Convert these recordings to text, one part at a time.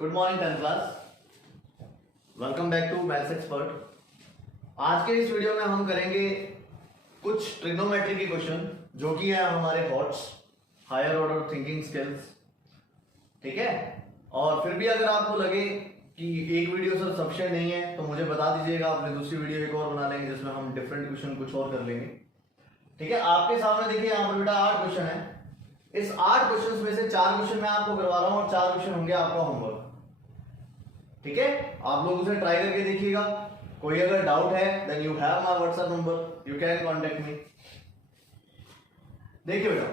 Good morning 10th class, welcome back to maths expert. आज के इस वीडियो में हम करेंगे कुछ ट्रिग्नोमेट्री के क्वेश्चन जो कि है हमारे thoughts, higher order thinking skills. ठीक है, और फिर भी अगर आपको लगे कि एक वीडियो सर सफिशिएंट नहीं है तो मुझे बता दीजिएगा, अपनी दूसरी वीडियो एक और बना लेंगे जिसमें हम डिफरेंट क्वेश्चन कुछ और कर लेंगे। ठीक है, आपके सामने देखिए यहाँ पर बेटा 8 क्वेश्चन है। इस 8 क्वेश्चंस में से 4 क्वेश्चन मैं आपको करवा रहा हूँ और 4 क्वेश्चन होंगे आपका होमवर्क। ठीक है, आप लोग उसे ट्राई करके देखिएगा। कोई अगर डाउट है then you have my WhatsApp number, you can contact me. देखिए बेटा,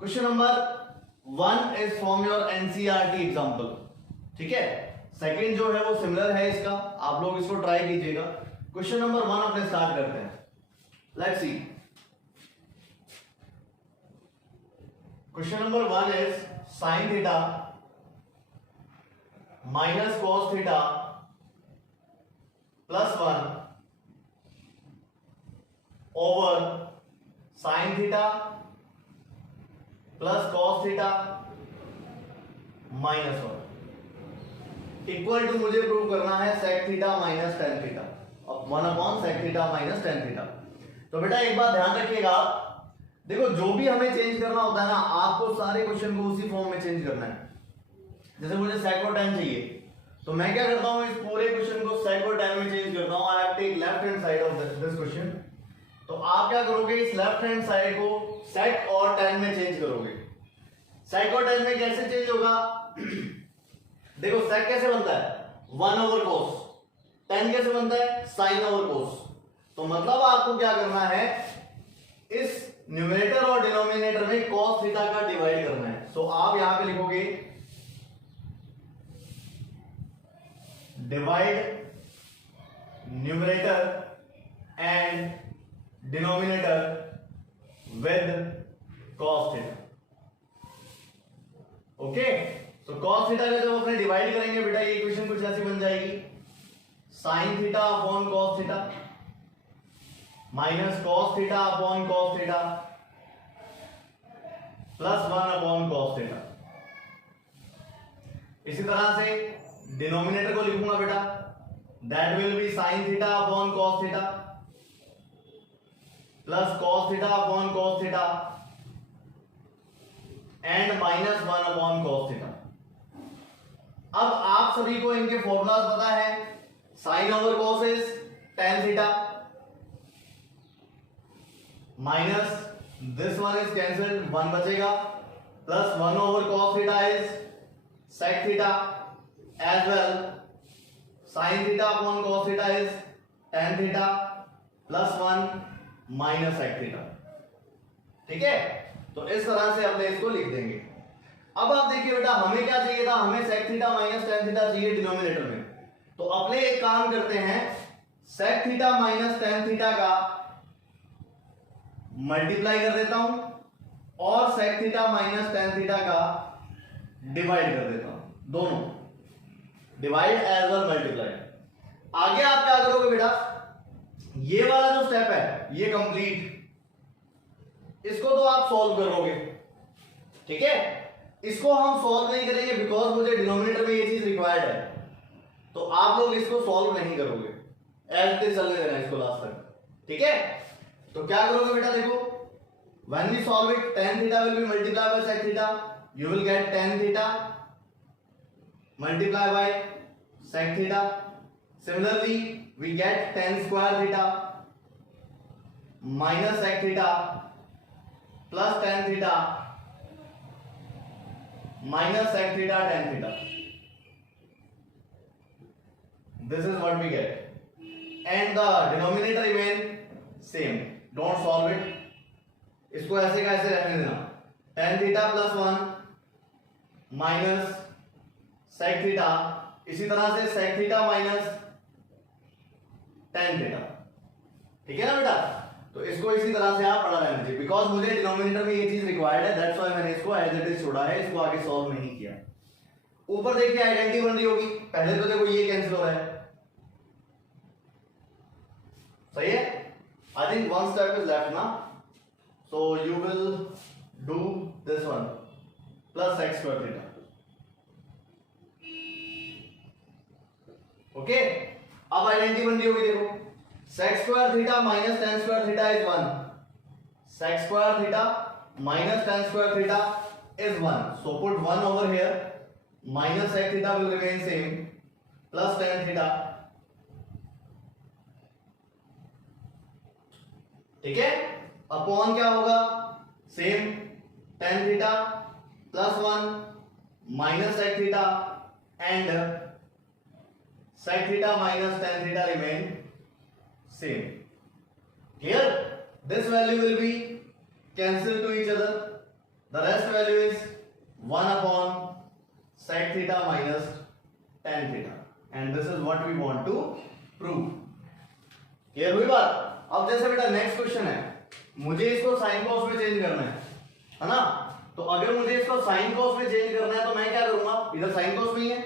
question number 1 is from your NCERT example. ठीक है, सेकंड जो है वो सिमिलर है इसका, आप लोग इसको ट्राई कीजिएगा। क्वेश्चन नंबर 1 अपने स्टार्ट करते हैं। Let's see, question number 1 is sine theta minus cos theta plus 1 over sine theta plus cos theta minus 1 equal to मुझे प्रूव करना है sec theta minus tan theta, 1 upon sec theta minus tan theta. तो बेटा एक बात ध्यान रखिएगा, देखो जो भी हमें चेंज करना होता है ना, आपको सारे क्वेश्चन को उसी फॉर्म में चेंज करना है। जैसे मुझे सेक और टेन चाहिए तो मैं क्या करता हूं, इस पूरे क्वेश्चन को सेक और टेन में चेंज करता हूं। I have take left hand side of this question. तो आप क्या करोगे, इस लेफ्ट हैंड साइड को सेक और टेन में चेंज करोगे। सेक और टेन में कैसे चेंज होगा देखो, सेक कैसे बनता है 1 ओवर कोस, टेन कैसे बनता है साइन ओवर कोस। तो मतलब आपको क्या करना है, इस न्यूमरेटर और डिनोमिनेटर में cos थीटा का डिवाइड करना है। सो आप यहां पे लिखोगे divide numerator and denominator with cos theta. Okay, तो cos थीटा का जब अपने डिवाइड करेंगे बेटा, ये इक्वेशन कुछ ऐसी बन जाएगी, sine theta upon cos theta minus cos theta upon cos theta plus 1 upon cos theta. इसी तरह से डिनोमिनेटर को लिखूंगा बेटा, that will be sine theta upon cos theta plus cos theta upon cos theta and minus 1 upon cos theta. अब आप सभी को इनके फॉर्मूलाज पता है, sine over cos is tan theta minus this one is cancelled, 1 बचेगा, plus 1 over cos theta is sec theta as well, sin theta upon cos theta is tan theta plus 1 minus sec theta. ठीक है, तो इस तरह से हमने इसको लिख देंगे। अब आप देखिए बेटा, हमें क्या चाहिए था, हमें sec theta minus tan theta चाहिए डिनोमिनेटर में। तो अपने एक काम करते हैं, sec theta minus tan theta का मल्टीप्लाई कर देता हूं और sec theta minus tan theta का डिवाइड कर देता हूं, दोनों डिवाइड एज वेल मल्टीप्लाई। आगे आप क्या करोगे बेटा, ये वाला जो स्टेप है ये कंप्लीट, इसको तो आप सॉल्व करोगे। ठीक है, इसको हम सॉल्व नहीं करेंगे बिकॉज मुझे डिनोमिनेटर में ये चीज रिक्वायर्ड है, तो आप लोग इसको सॉल्व नहीं करोगे, एज इट इज चलने देना इसको लास्ट तक। ठीक है, तो क्या करोगे बेटा, देखो when we solve it, tan theta will be multiplied by sec theta, you will get tan theta multiplied by sec theta. Similarly we get tan square theta minus sec theta plus tan theta minus sec theta tan theta. This is what we get, and the denominator remain same. Don't solve it, इसको ऐसे का ऐसे रहने देना, tan theta plus 1 minus sec theta, इसी तरह से sec theta minus tan theta. ठीक है ना बेटा, तो इसको इसी तरह से आप पढ़ा रहने दीजिए, बिकॉज मुझे डिनोमिनेटर में ये चीज रिक्वायर्ड है, दैट्स व्हाई मैंने इसको एज इट इज छोड़ा है, इसको आगे सॉल्व नहीं किया। ऊपर देखिए आइडेंटिटी बन रही होगी, पहले तो देखो ये कैंसिल हो रहा है, सही है। I think one step is left now, so you will do this one plus x square theta। Okay, अब आइडेंटिटी बन रही होगी, देखो sec square theta minus tan square theta is 1, sec square theta minus tan square theta is 1, so put 1 over here, minus sec theta will remain same plus tan theta, ठीक है, upon क्या होगा, same tan theta plus 1 minus sec theta and sec theta minus tan theta remain same. Clear? This value will be cancelled to each other. The rest value is 1 upon sec theta minus tan theta, and this is what we want to prove. Clear हुई बात? अब जैसे बेटा next question है, मुझे इसको sine cos में change करना है ना, तो अगर मुझे इसको साइन कॉस में चेंज करना है तो मैं क्या करूंगा, इधर साइन कॉस में ही है,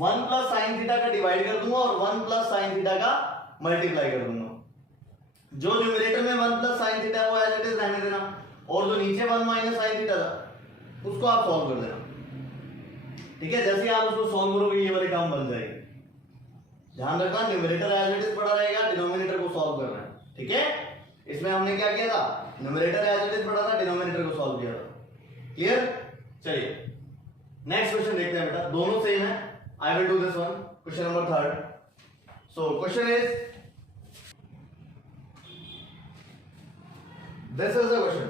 1 प्लस साइन थीटा का डिवाइड कर दूंगा और 1 प्लस साइन थीटा का मल्टीप्लाई कर दूंगा। जो न्यूमरेटर में 1 प्लस साइन थीटा वो एज इट इज रहने देना, और जो नीचे 1 माइनस साइन थीटा था उसको आप सॉल्व कर देना, ठीक है। जैसे आप उसको सॉल्व करोगे ये वाली टर्म बन जाएगी। ध्यान रखना, न्यूमरेटर एज इट इज पड़ा रहेगा, डिनोमिनेटर को सॉल्व करना है, ठीक है। इसमें हमने क्या किया था, न्यूमरेटर एज इट इज पड़ा था, डिनोमिनेटर को सॉल्व किया था। क्लियर? चलिए नेक्स्ट क्वेश्चन देखते हैं बेटा, दोनों सेम है। I will do this one, question number 3. So question is, this is the question,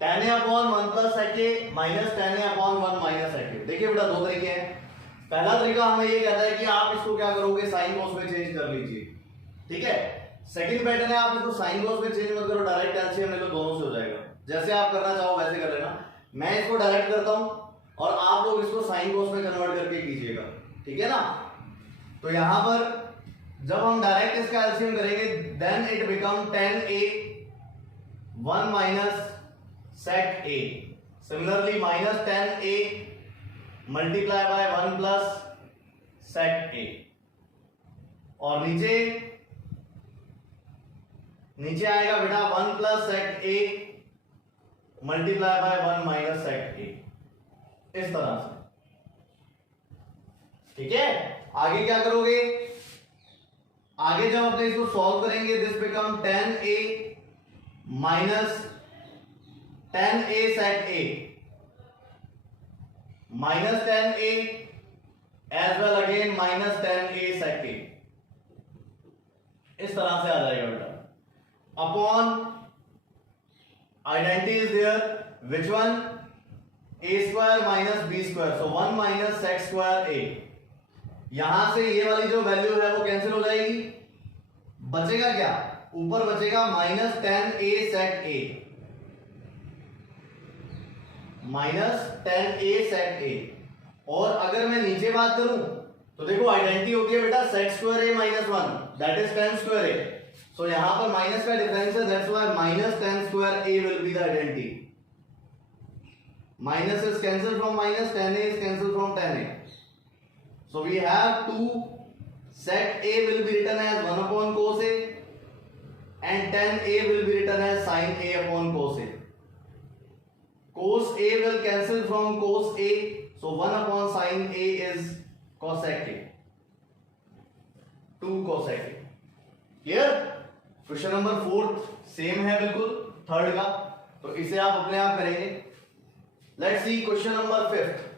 tan a upon 1 plus sec a minus tan a upon 1 minus sec a। देखिए बेटा दो तरीके हैं। पहला तरीका हमें ये कहता है कि आप इसको क्या करोगे, साइन कॉस में चेंज कर लीजिए, ठीक है। सेकंड पैटर्न है, आप इसको साइन कॉस में चेंज मत करो, डायरेक्ट एलसीएम ले लो, दोनों से हो जाएगा। जैसे आप करना चाहो वैसे कर लेना, मैं इसको डायरेक्ट करता हूं और आप लोग इसको साइन कॉस में कन्वर्ट करके कीजिएगा, ठीक है ना। तो यहां पर जब हम डायरेक्ट इसका एलसीएम करेंगे, then it become tan a 1 minus sec a, similarly minus tan a multiply by 1 plus sec a, और नीचे आएगा बेटा 1 plus sec a multiply by 1 minus sec a, इस तरह से, ठीक है। आगे क्या करोगे, आगे जब अपने इसको सॉल्व करेंगे, this become tan a minus tan a sec a minus tan a as well again minus tan a sec a, इस तरह से आ जाएगा बेटा। Upon identity is there, which one, a square minus b square, so 1 minus sec square a। यहां से ये वाली जो वैल्यू है वो कैंसिल हो जाएगी, बचेगा क्या, ऊपर बचेगा minus tan a sec a, minus tan a sec a। और अगर मैं नीचे बात करूं तो देखो आइडेंटिटी होती है बेटा sec square a minus 1, that is tan square a। सो यहां पर माइनस का डिफरेंस है, that's why minus tan square a will be the identity. Minus is cancel from minus, tan a is cancelled from tan a, so we have 2 sec a will be written as 1 upon cos a and tan a will be written as sin a upon cos a. Cos a will cancel from cos a, so 1 upon sin a is cosec a, 2 cosec a. Clear? Question number 4 same है बिल्कुल third का, तो इसे आप अपने आप करेंगे। Let's see question number 5।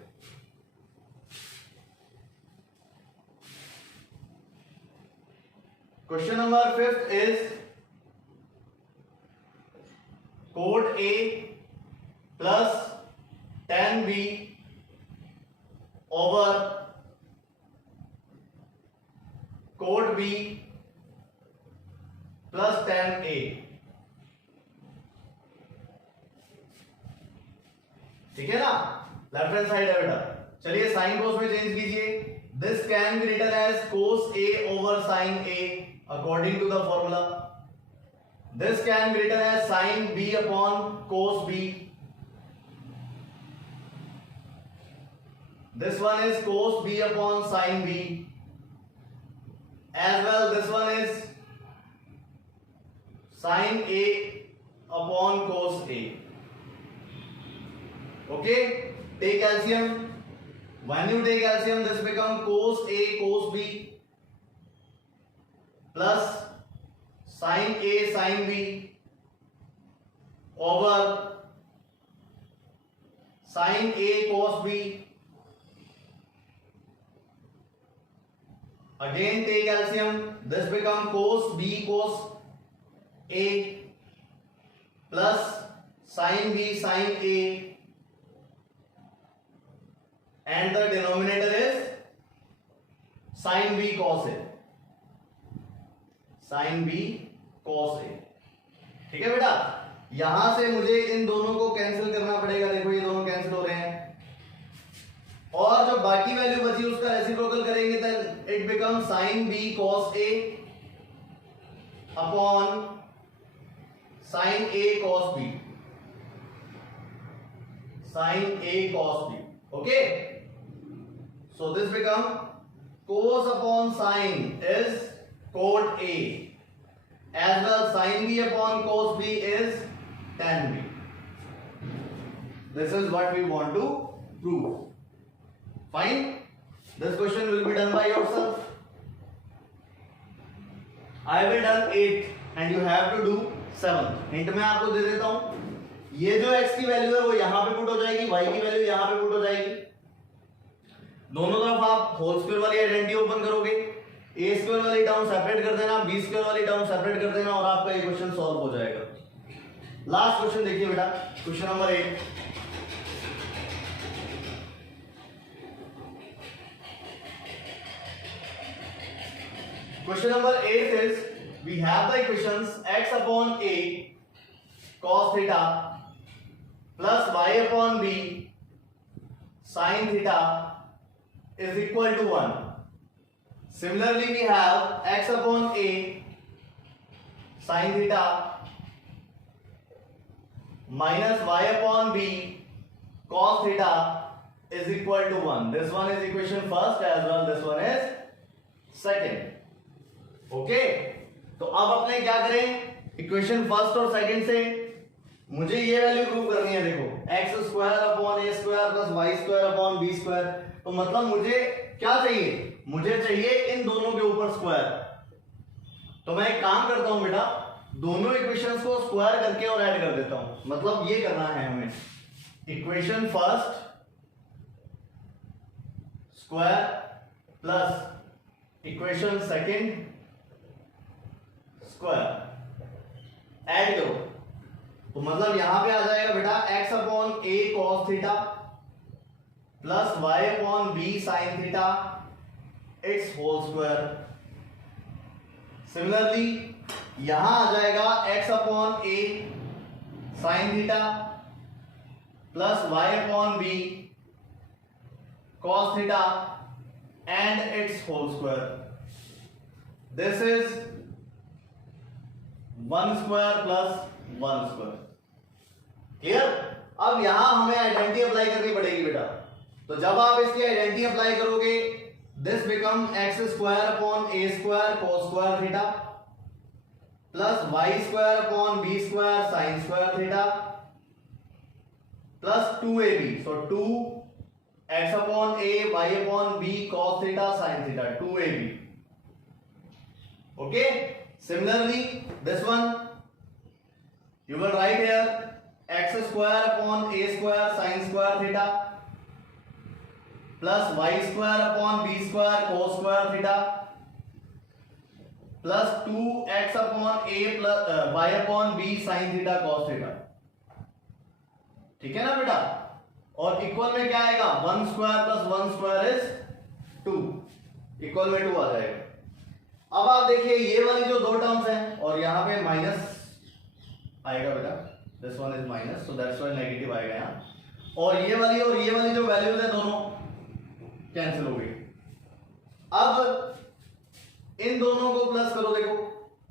Question number 5 is cot A plus tan B over cot B plus tan A, ठीक है ना। लेफ्ट हैंड साइड है बेटा, चलिए साइन कोस में चेंज कीजिए। This can be written as cos A over sin A according to the formula. This can be written as sin B upon cos B. This one is cos B upon sin B. As well, this one is sin A upon cos A. Okay, take LCM. When you take LCM, this become cos A cos B plus sine A sine B over sine A cos b, again take LCM, this become cos b cos a plus sin b sin a, and the denominator is sin b cos a, sin b cos a। ठीक है बेटा, यहां से मुझे इन दोनों को cancel करना पड़ेगा। देखो ये दोनों कैंसिल हो रहे हैं, और जो बाकी वैल्यू बची उसका रेसिप्रोकल करेंगे तो it become sin b cos a upon sin a cos b, sin a cos b। Okay, so this become cos upon sin is cot a, as well sin b upon cos b is tan b। This is what we want to prove। Fine, this question will be done by yourself। I will done 8 and you have to do 7। Hint में आपको दे देता हूं, ये जो x की value है वो यहां पे पुट हो जाएगी, y की वैल्यू यहां पे पुट हो जाएगी। दोनों तरफ आप होल स्क्वायर वाली आइडेंटिटी ओपन करोगे, a स्क्वायर वाली टर्म सेपरेट कर देना, b स्क्वायर वाली टर्म सेपरेट कर देना, और आपका ये क्वेश्चन सॉल्व हो जाएगा। लास्ट क्वेश्चन देखिए बेटा, question number 8। Question number 8 is, we have the equations x upon a cos theta plus y upon b sin theta is equal to 1. Similarly, we have x upon a sin theta minus y upon b cos theta is equal to 1. This one is equation first as well, this one is second। Okay, तो अब अपने क्या करें, equation first और second से मुझे ये value prove करनी है। देखो x square upon a square plus y square upon b square, तो मतलब मुझे क्या चाहिए, मुझे चाहिए इन दोनों के ऊपर स्क्वायर। तो मैं एक काम करता हूं बेटा, दोनों इक्वेशंस को स्क्वायर करके और ऐड कर देता हूं। मतलब ये करना है हमें, equation first square plus equation second square add करो, तो मतलब यहां पे आ जाएगा बेटा x upon a cos theta plus y upon b sin theta it's whole square. Similarly यहां आ जाएगा x upon a sin theta plus y upon b cos theta and it's whole square. This is 1 square plus 1 square. Clear? अब यहां हमें identity apply करनी पड़ेगी बेटा, तो जब आप इसकी आइडेंटिटी अप्लाई करोगे, this become x square upon a square cos square theta plus y square upon b square sine square theta plus 2ab, so 2 x upon a y upon b cos theta sine theta 2ab। Okay, similarly this one you will write here x square upon a square sin square theta plus y square upon b square cos square theta plus 2x upon a plus y upon b sin theta cos theta। ठीक है ना बेटा, और equal में क्या आएगा, 1 square plus 1 square is 2, equal में 2 आ जाएगा। अब आप देखिए ये वाली जो दो टर्म्स हैं और यहाँ पे माइनस आएगा बेटा, this one is minus, so that's why negative आएगा यहाँ, और ये वाली जो वैल्यूज है दोनों कैंसिल हो गई। अब इन दोनों को प्लस करो, देखो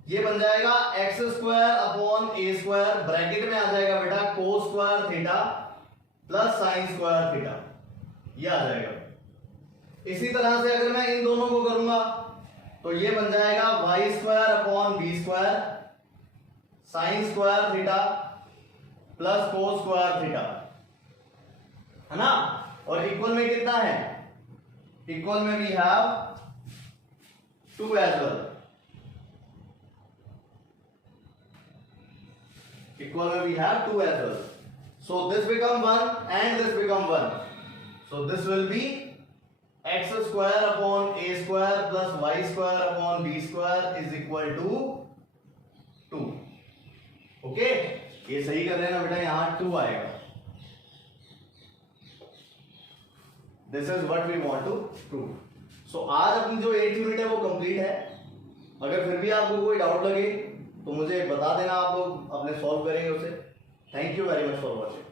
ये बन जाएगा x square upon a square, bracket में आ जाएगा बेटा कोस square theta plus sign square theta, ये आ जाएगा। इसी तरह से अगर मैं इन दोनों को करूंगा तो ये बन जाएगा y square upon b square sine square theta plus cos square theta, है ना। और इक्वल में कितना है, इक्वल में we have 2 as well. Equal में we have 2 as well. So this become 1 and this become 1. So this will be x square upon a square plus y square upon b square is equal to 2. Okay, ये सही कर रहे हैं ना बेटा, यहां 2 आएगा. This is what we want to prove. So आज अपनी जो 8th यूनिट है वो कंप्लीट है. अगर फिर भी आपको कोई डाउट लगे तो मुझे बता देना, आप लोग अपने सॉल्व करेंगे उसे. Thank you very much for watching.